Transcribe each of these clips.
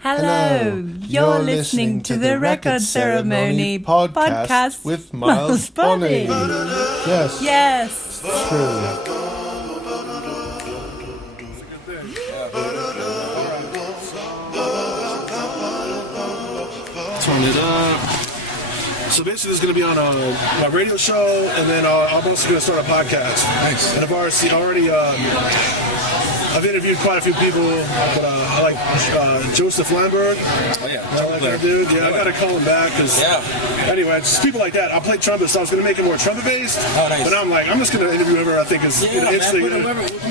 Hello, you're listening to the Record Ceremony podcast with Miles Bonny. Yes. Yes. True. Turn it up. So basically, it's going to be on my radio show, and then I'm also going to start a podcast. Nice. And I've interviewed quite a few people, but I like Joseph Lamberg. Oh, yeah. I like that dude. Yeah, I got to call him back because. Yeah. Anyway, it's just people like that. I play trumpet, so I was going to make it more trumpet-based. Oh, nice. But now I'm like, I'm just going to interview whoever I think is interesting. Come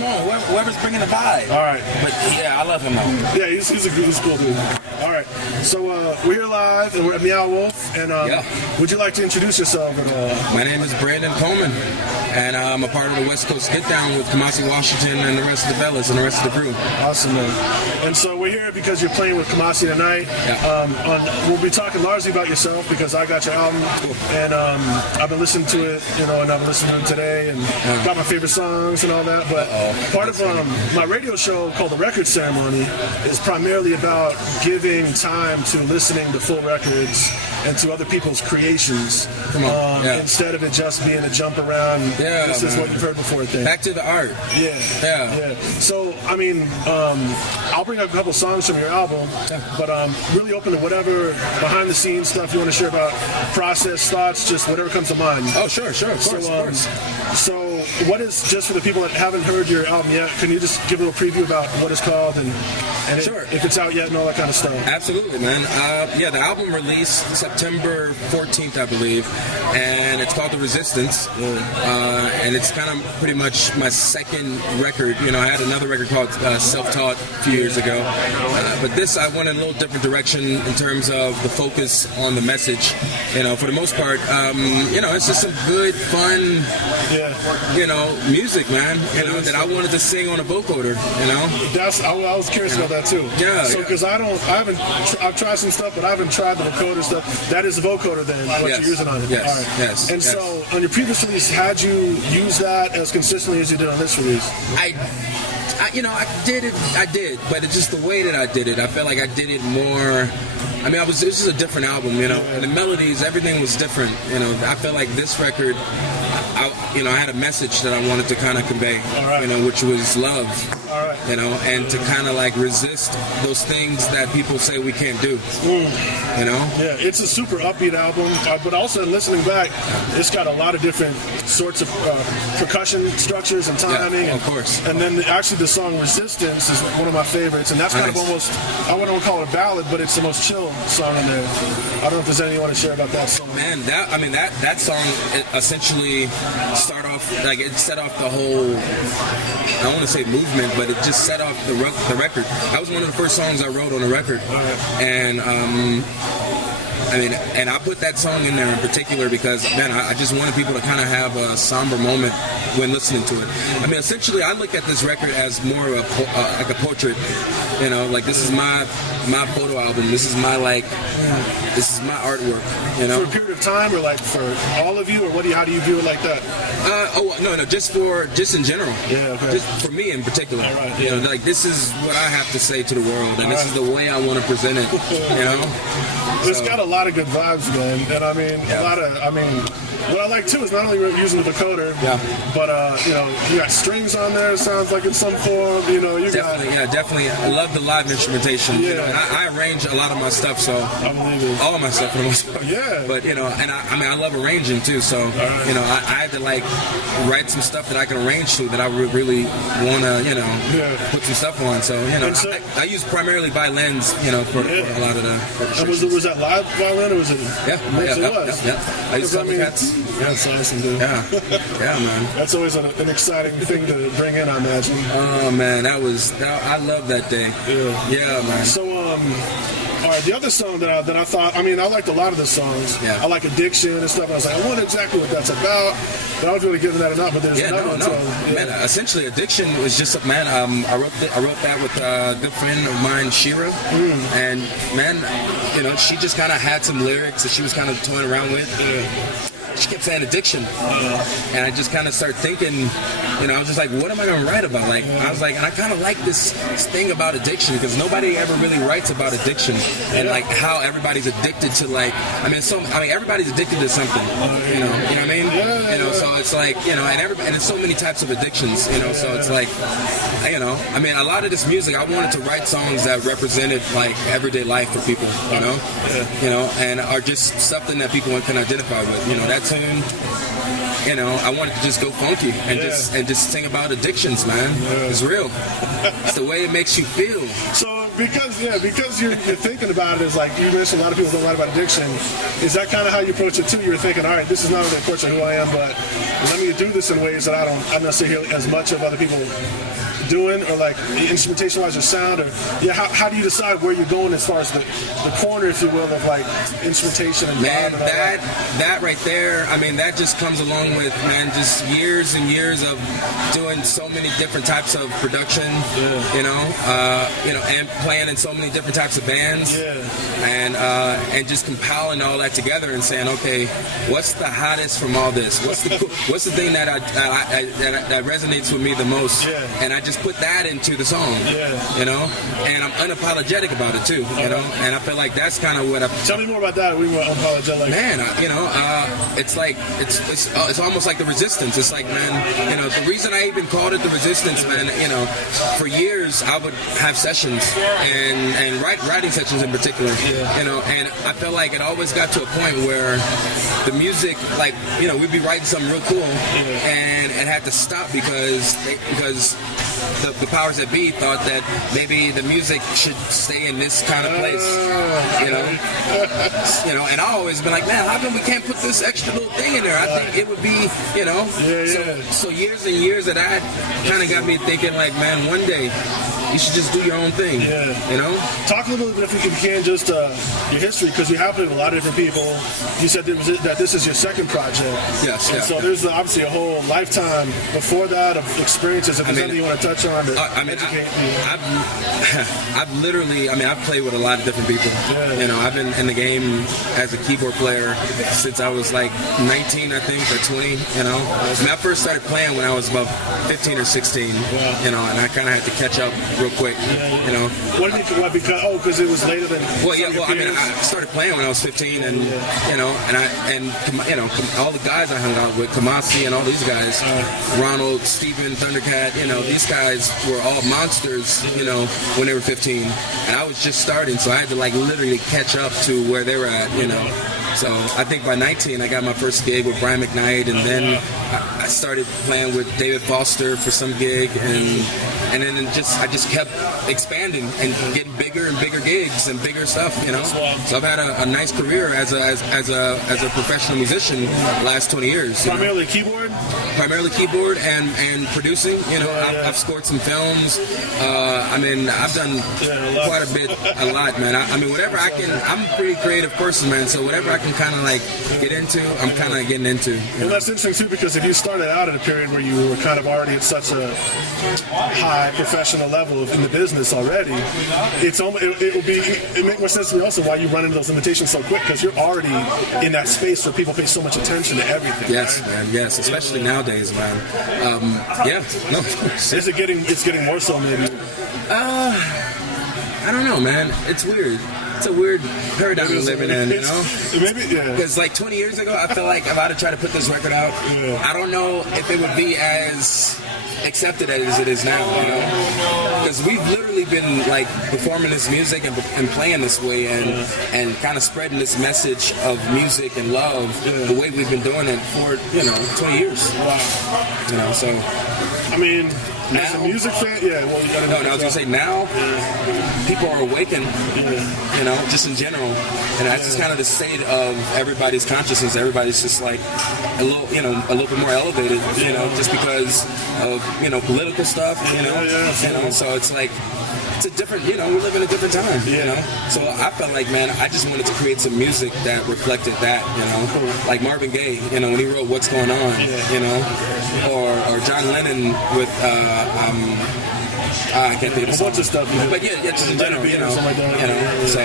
on, whoever's bringing the vibe. All right. But yeah, I love him though. Yeah, he's a cool dude. All right. So we're here live, and we're at Meow Wolf. And would you like to introduce yourself at all? My name is Brandon Coleman, and I'm a part of the West Coast Get Down with Kamasi Washington and the rest of the fellas and the rest of the crew. Awesome, man. And so we're here because you're playing with Kamasi tonight. Yeah. We'll be talking largely about yourself because I got your album, and I've been listening to it, and I've been listening to it today, and got my favorite songs and all that. But part of my radio show called The Record Ceremony is primarily about giving time to listening to full records and to other people's creations. Instead of it just being a jump around, this is what you've heard before thing. Back to the art. Yeah. So, I'll bring up a couple songs from your album, but really open to whatever behind the scenes stuff you want to share about process, thoughts, just whatever comes to mind. Oh, sure, of course. So what is, just for the people that haven't heard your album yet, can you just give a little preview about what it's called and sure. if it's out yet and all that kind of stuff? Absolutely, man. The album released September 14th, I believe, and it's called The Resistance, and it's kind of pretty much my second record. I had another record called Self-Taught a few years ago, but this I went in a little different direction in terms of the focus on the message. For the most part, it's just some good, fun, music, man. That I wanted to sing on a vocoder. I was curious about that too. Yeah. So because I've tried some stuff, but I haven't tried the vocoder stuff. That is the vocoder then. What you're using on it. Yes. All right. Yes. And so on your previous release, had you used that as consistently as you did on this release? I did, but it's just the way that I did it. I felt like I did it more. This is a different album, and the melodies, everything was different. I felt like this record, I had a message that I wanted to kind of convey, which was love, and to kind of like resist those things that people say we can't do, Yeah, it's a super upbeat album, but also listening back, it's got a lot of different sorts of percussion structures and timing. Yeah, of course. And then actually the song Resistance is one of my favorites, and that's kind of almost, I wouldn't call it a ballad, but it's the most chill song in there. I don't know if there's anything you want to share about that song. Man, that song essentially it set off the whole, I don't want to say movement, but it just set off the record. That was one of the first songs I wrote on the record. And and I put that song in there in particular because, man, I just wanted people to kind of have a somber moment when listening to it. Essentially, I look at this record as more of like a portrait. This is my photo album. This is my artwork. For a period of time, or like for all of you, or how do you view it like that? No, just in general. Yeah, okay. Just for me in particular. All right, this is what I have to say to the world, and this is the way I want to present it. It's got a lot of good vibes, man, and what I like too is not only using the vocoder, but you got strings on there. It sounds like in some form. Definitely. I love the live instrumentation. Yeah. And I arrange a lot of my stuff, so I believe it. all of my stuff for the most part. Yeah. But and I love arranging too. So I had to write some stuff that I can arrange to that I would really want to put some stuff on. So I use primarily violins for a lot of the. And was that live violin or was it? Yeah. I used Cats. Yeah, that's awesome, dude. Yeah, man. That's always an exciting thing to bring in, I imagine. Oh man, I love that day. Yeah, man. So, all right, the other song that I thought, I liked a lot of the songs. Yeah. I like Addiction and stuff. And I was like, I wonder exactly what that's about. But I was really giving that enough. But there's another one. Man, essentially, Addiction was just I wrote that with a good friend of mine, Shira, and man, she just kind of had some lyrics that she was kind of toying around with. she kept saying addiction. And I just kind of started thinking, I was just like, what am I going to write about? Like, I was like, and I kind of like this thing about addiction because nobody ever really writes about addiction and like how everybody's addicted to everybody's addicted to something. You know what I mean? So it's like, and there's so many types of addictions. So it's like, a lot of this music, I wanted to write songs that represented like everyday life for people. And are just something that people can identify with. That tune. I wanted to just go funky and just sing about addictions, man. It's real. It's the way it makes you feel. So because you're thinking about it as like you mentioned, a lot of people don't write about addiction. Is that kind of how you approach it too? You're thinking, all right, this is not really a portrait of who I am, but let me do this in ways that I don't necessarily hear as much of other people doing, or like instrumentation wise or sound, or how do you decide where you're going as far as the corner, if you will, of like instrumentation and man, and that right there, that just comes along with just years and years of doing so many different types of production, and playing in so many different types of bands, and just compiling all that together and saying, okay, what's the hottest from all this? What's the thing that that resonates with me the most? And I just put that into the song, and I'm unapologetic about it too, and I feel like that's kind of what I... Tell me more about that. We were unapologetic. Man, it's like, it's almost like the Resistance. It's like, man, the reason I even called it the Resistance, man, for years I would have sessions and writing sessions in particular, and I felt like it always got to a point where the music, like, we'd be writing something real cool, and it had to stop because the powers that be thought that maybe the music should stay in this kind of place, and I always been like, man, how come we can't put this extra little thing in there? I think it would be, So years and years that I kind of got me thinking, like, man, one day you should just do your own thing, Talk a little bit, if you can, just your history, because you have played with a lot of different people. You said that this is your second project. Yes, and so there's obviously a whole lifetime before that of experiences. If there's anything you want to touch on to educate me. I've literally, I've played with a lot of different people. I've been in the game as a keyboard player since I was like 19, I think, or 20, I first started playing when I was about 15 or 16, and I kind of had to catch up real quick, What did you, because it was later than... I started playing when I was 15, and, all the guys I hung out with, Kamasi and all these guys, Ronald, Steven, Thundercat, these guys were all monsters, when they were 15, and I was just starting, so I had to like literally catch up to where they were at, So I think by 19, I got my first gig with Brian McKnight, and then I started playing with David Foster for some gig, and then I just kept expanding and getting bigger and bigger gigs and bigger stuff, So I've had a nice career as a professional musician the last 20 years. Primarily keyboard? Primarily keyboard and producing. I've scored some films. I've done quite a lot, man. Whatever I can. I'm a pretty creative person, man. So whatever I can kind of like get into, I'm kind of getting into. Well, that's interesting too, because if you started out at a period where you were kind of already at such a high professional level in the business already, it would make more sense to me also why you run into those limitations so quick, because you're already in that space where people pay so much attention to everything. Yes, right? Man. Yes, especially nowadays, man. No, of course. It's getting more so maybe. I don't know, man. It's weird. It's a weird paradigm we're living in, Maybe, Because like 20 years ago, I feel like if I had to try to put this record out, I don't know if it would be as accepted as it is now, Because we've literally been like performing this music and playing this way and kind of spreading this message of music and love the way we've been doing it for 20 years. Wow. So now, as a music fan, I was gonna say now people are awakened, just in general, and that's just kind of the state of everybody's consciousness. Everybody's just like a little bit more elevated, just because of political stuff, So it's like it's a different, we live in a different time, So I felt like, man, I just wanted to create some music that reflected that, like Marvin Gaye, when he wrote "What's Going On," or John Lennon with I can't think of a bunch of stuff. But yeah, just in general, you know, so.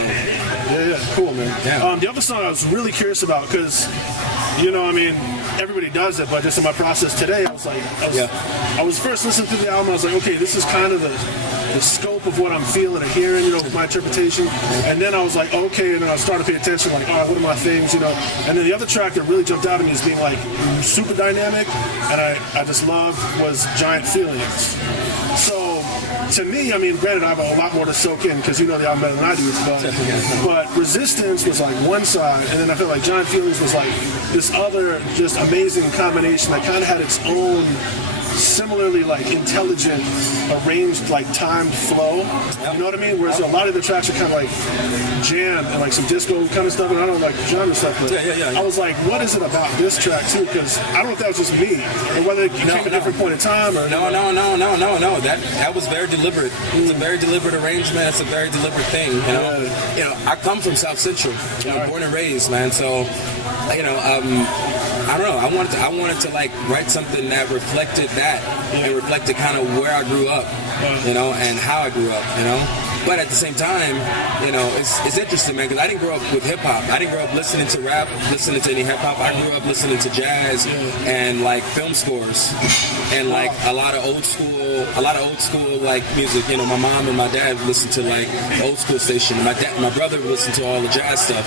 Yeah, cool, man. Yeah. The other song I was really curious about, because, you know, I mean, everybody does it, but just in my process today, I was first listening to the album, I was like, okay, this is kind of the scope of what I'm feeling and hearing, you know, my interpretation. And then I was like, okay, and then I started to pay attention, like, all right, what are my things, you know. And then the other track that really jumped out at me as being, like, super dynamic, and I just loved, was Giant Feelings. So, to me, I mean, granted, I have a lot more to soak in because you know the album better than I do, but Resistance was like one side, and then I felt like Giant Feelings was like this other just amazing combination that kind of had its own similarly like intelligent, arranged, like timed flow. You know what I mean? Whereas a lot of the tracks are kind of like jam and like some disco kind of stuff, and I don't like genre stuff. But I was like, what is it about this track too? Because I don't know if that was just me, or whether it came at a different point in time. Or no. That was very deliberate. It's a very deliberate arrangement. It's a very deliberate thing. You know, I come from South Central, born and raised, man. So, you know, I don't know. I wanted to like write something that reflected that and reflected kind of where I grew up, you know, and how I grew up, you know. But at the same time, you know, it's interesting, man, because I didn't grow up with hip hop. I didn't grow up listening to rap, listening to any hip hop. I grew up listening to jazz and like film scores and like a lot of old school like music. You know, my mom and my dad listened to like old school station. My brother would listen to all the jazz stuff.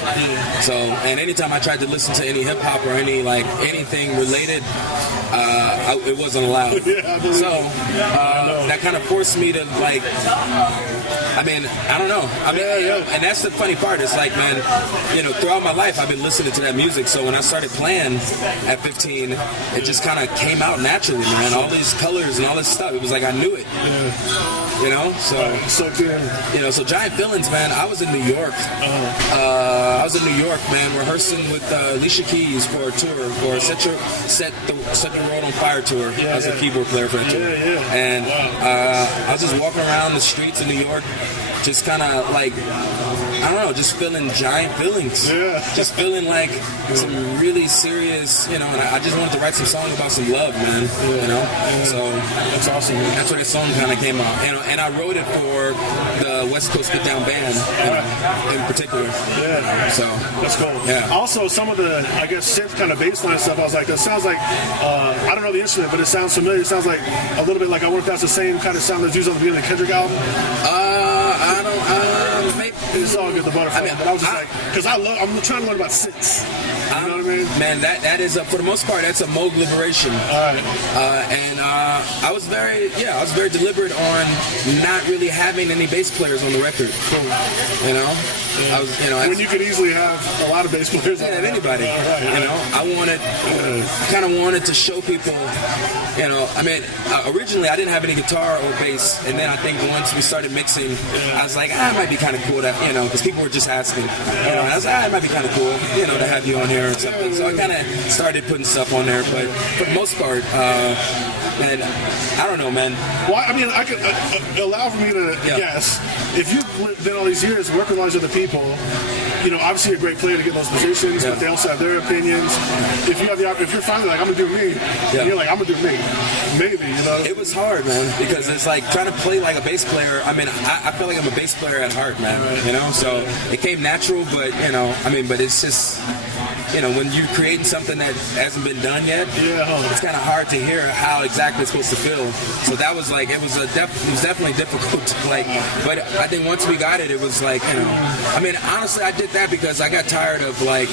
So, and anytime I tried to listen to any hip hop or any like anything related, it wasn't allowed. So that kind of forced me to like. I mean, I don't know. I mean, and that's the funny part. It's like, man, you know, throughout my life, I've been listening to that music. So when I started playing at 15, it just kind of came out naturally, man. All these colors and all this stuff. It was like I knew it. You know, so Giant Feelings, man. I was in New York. Man, rehearsing with Alicia Keys for a tour for Set the World on Fire tour. I was a keyboard player for a tour, and I was just walking around the streets of New York, just kind of like, I don't know, just feeling giant feelings. Just feeling like some really serious, you know, and I just wanted to write some song about some love, man. You know? So that's awesome, man. That's where the song kind of came out. You know, and I wrote it for the West Coast Get Down Band, in particular. So that's cool. Also, some of the, I guess, synth kind of bassline stuff, I was like, that sounds like, I don't know the instrument, but it sounds familiar. It sounds like a little bit like, I wonder if that's the same kind of sound that's used on the beginning of the Kendrick album. Maybe. It's all good, the butterfly. I mean, but I was just like, because I'm trying to learn about synths. You know what I mean? Man, that is, for the most part, that's a Moog liberation. And I was very deliberate on not really having any bass players on the record. You know? I was, you know, when you could easily have a lot of bass players. Anybody. You know, I kind of wanted to show people, you know, I mean, originally I didn't have any guitar or bass, and then I think once we started mixing, I was like, it might be kind of cool that, you know, because people were just asking, you know, and I was like, it might be kind of cool, you know, to have you on here or something. So I kind of started putting stuff on there, but for the most part, man, I don't know, man. Well, I mean, I could allow for me to guess. If you've been all these years working with all these other people, you know, obviously you're a great player to get those positions, but they also have their opinions. If you're finally like, I'm gonna do me, and you're like, I'm gonna do me, maybe, you know. It was hard, man, because it's like trying to play like a bass player. I mean, I feel like I'm a bass player at heart, man. You know, so it came natural, but you know, I mean, but it's just, you know, when you're creating something that hasn't been done yet, it's kind of hard to hear how exactly it's supposed to feel. So that was like, it was definitely difficult to play. But I think once we got it, it was like, you know, I mean, honestly, I did that because I got tired of like,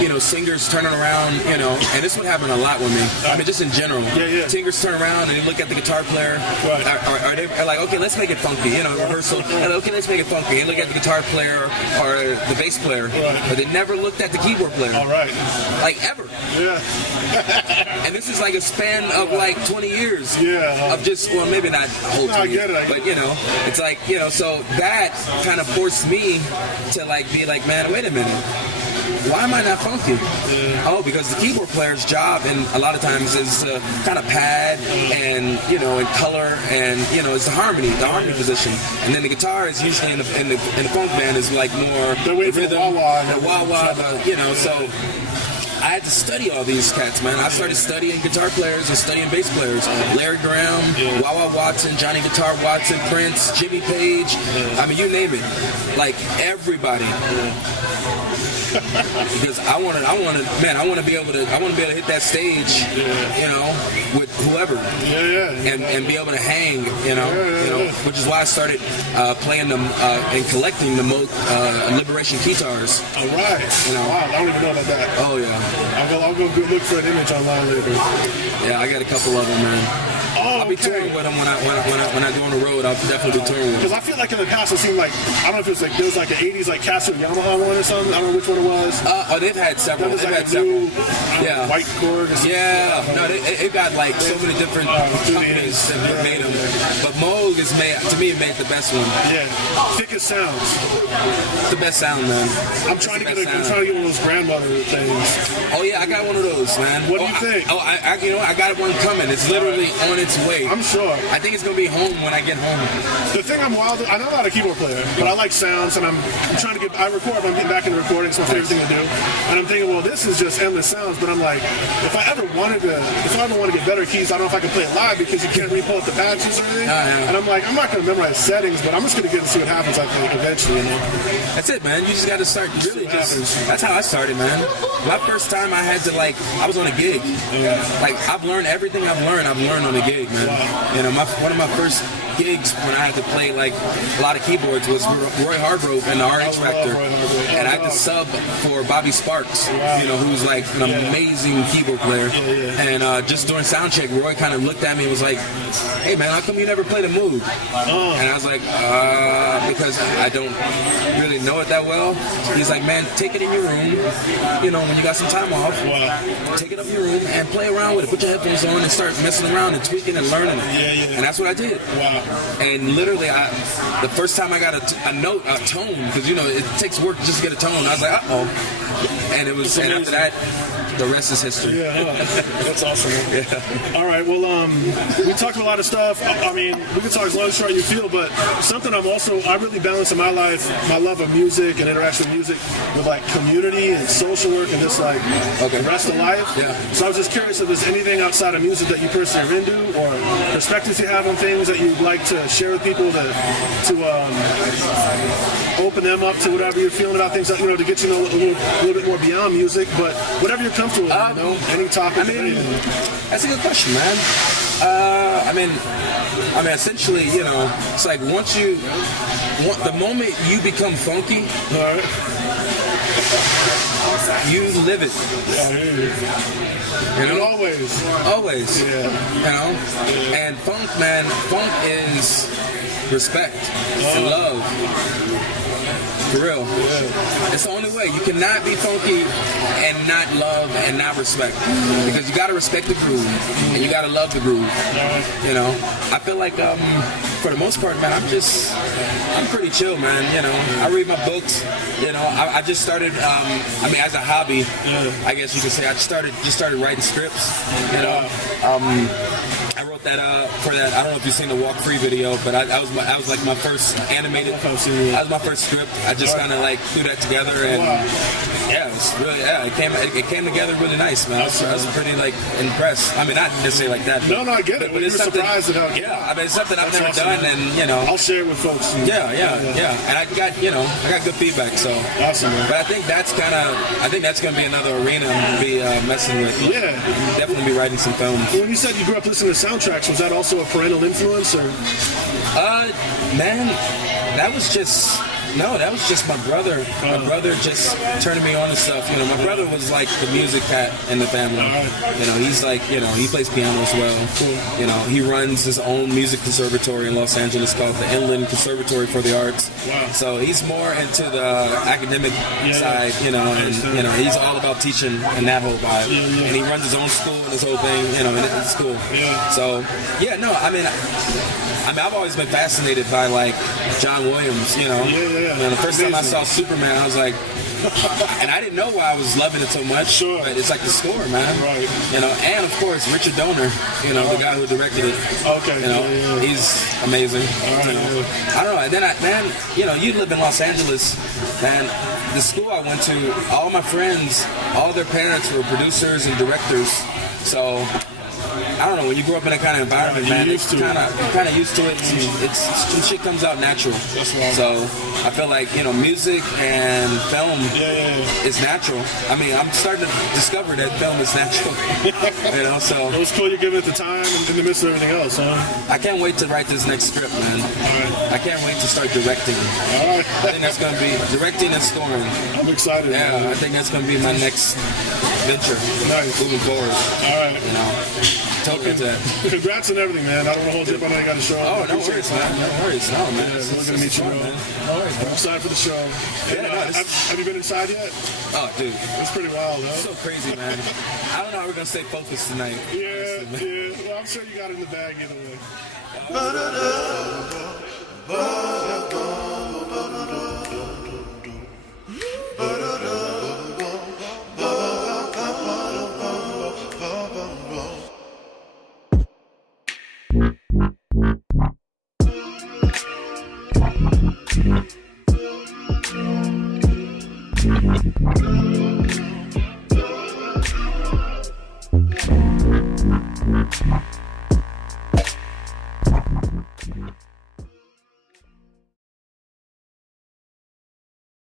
you know, singers turning around, you know, and this would happen a lot with me. I mean, just in general. Singers turn around and you look at the guitar player, or they're like, okay, let's make it funky, you know, rehearsal. Okay, let's make it funky. And look at the guitar player or the bass player, but they never looked at the keyboard player. Like ever. And this is like a span of like 20 years of just, well, maybe not a whole 20 years, but you know, it's like, you know, so that kind of forced me to like be like, man, wait a minute. Why am I not funky? Oh, because the keyboard player's job, and a lot of times, is to kind of pad and, you know, and color, and, you know, it's the harmony position. And then the guitar is usually in the funk band is like more the rhythm, the wah-wah, you know, so I had to study all these cats, man. I started studying guitar players and studying bass players. Larry Graham, Wawa Watson, Johnny Guitar Watson, Prince, Jimmy Page. I mean, you name it. Like everybody. Because I want to be able to hit that stage, you know, with whoever, and be able to hang, you know, which is why I started playing them and collecting the Liberation guitars. All right, you know, wow, I don't even know about that. Oh yeah, I'll go look for an image online later. Yeah, I got a couple of them, man. Oh, I'll be touring with them when I go on the road. I'll definitely be touring with them. Because I feel like in the past it seemed like, I don't know if it was like there was like an 80s like Casio Yamaha one or something. I don't know which one it was. They've had several. They've had several. Yeah. White cord. Yeah. No, it got like so many different companies that made them. But Moog is made the best one. Yeah. Thickest sounds. It's the best sound, man. I'm trying to get one of those grandmother things. Oh yeah, I got one of those, man. What do you think? I got one coming. It's literally on its way. I'm sure. I think it's gonna be home when I get home. The thing I'm wild, I'm not a keyboard player, but I like sounds, and I'm trying to I record, but I'm getting back into recording. It's my favorite thing to do. And I'm thinking, well, this is just endless sounds. But I'm like, if I ever want to get better keys, I don't know if I can play it live because you can't re-pull up the patches or anything. And I'm like, I'm not gonna memorize settings, but I'm just gonna get to see what happens. I think eventually, you know. That's it, man. You just got to start really that's how I started, man. My first time I had to I was on a gig. Like I've learned everything I've learned on a gig, man. Wow. You know, one of my first gigs when I had to play like a lot of keyboards was Roy Hargrove and the RH Factor, and I had to sub for Bobby Sparks, you know, who's like an amazing keyboard player. And just during sound check, Roy kind of looked at me and was like, "Hey man, how come you never played a Moog?" And I was like, because I don't really know it that well. He's like, "Man, take it in your room, you know, when you got some time off, take it up in your room and play around with it. Put your headphones on and start messing around and tweaking and learning it." And that's what I did. Wow. And literally, the first time I got a tone, because you know it takes work just to get a tone. I was like, and it was, and after that, the rest is history. That's awesome. All right, well, we talked a lot of stuff. I mean, we can talk as long as you feel, but something I really balance in my life, my love of music and interaction with music with like community and social work and just like the rest of life. So I was just curious if there's anything outside of music that you personally are into or perspectives you have on things that you'd like to share with people to open them up to whatever you're feeling about things that, you know, to get you know a little bit more beyond music, but whatever you're comfortable with, you know, any topic. I mean, that's a good question, man. I mean, essentially, you know, it's like the moment you become funky, you live it. You know? Always. You know? And funk is respect and love. For real. It's the only way. You cannot be funky and not love and not respect. Because you gotta respect the groove and you gotta love the groove. You know? I feel like for the most part, man, I'm pretty chill, man. You know, I read my books. You know, I just started as a hobby, I guess you could say, I just started writing scripts. You know. I wrote that for that. I don't know if you've seen the Walk Free video, but I was like my first animated. That was my first script. I just kind of like threw that together, and it was really it came together really nice, man. I was pretty like impressed. I mean, not necessarily like that. No, I get it. But it's surprised about it. Yeah, I mean, it's something I've never done, and you know, I'll share it with folks. Yeah. And I got good feedback. So awesome, man. But I think that's gonna be another arena to be messing with. Yeah, definitely be writing some films. When you said you grew up listening to soundtracks, was that also a parental influence, or? Man, that was just my brother. My brother just turning me on to stuff. You know, my brother was like the music cat in the family. You know, he's like, you know, he plays piano as well. You know, he runs his own music conservatory in Los Angeles called the Inland Conservatory for the Arts. So he's more into the academic side, you know, and you know, he's all about teaching and that whole vibe. And he runs his own school and his whole thing, you know, and it's cool. So I mean, I've always been fascinated by like John Williams, you know. And the first time I saw Superman, I was like, And I didn't know why I was loving it so much. Sure. But it's like the score, man. Right. You know, and of course Richard Donner, you know, the guy who directed it. Okay. You know, he's amazing. All right, you know. I don't know. And then you know, you live in Los Angeles, man. The school I went to, all my friends, all their parents were producers and directors. So I don't know, when you grow up in that kind of environment, man, it's kind of used to it. And shit comes out natural. That's right. So I feel like, you know, music and film is natural. I mean, I'm starting to discover that film is natural. You know, so it was cool you give it the time in the midst of everything else, huh? I can't wait to write this next script, man. All right. I can't wait to start directing. All right. I think that's going to be directing and scoring. I'm excited. Yeah, man. I think that's going to be my next venture. Nice. Moving forward. All right. You know. Congrats on everything, man. I don't want to hold you up. I know you got a show. Oh, no worries, man. No worries. No, man. Yeah, we're going to meet you, bro. No worries, I'm excited for the show. Have you been inside yet? Oh, dude. It's pretty wild, huh? It's so crazy, man. I don't know how we're going to stay focused tonight. Yeah. Well, I'm sure you got it in the bag either way.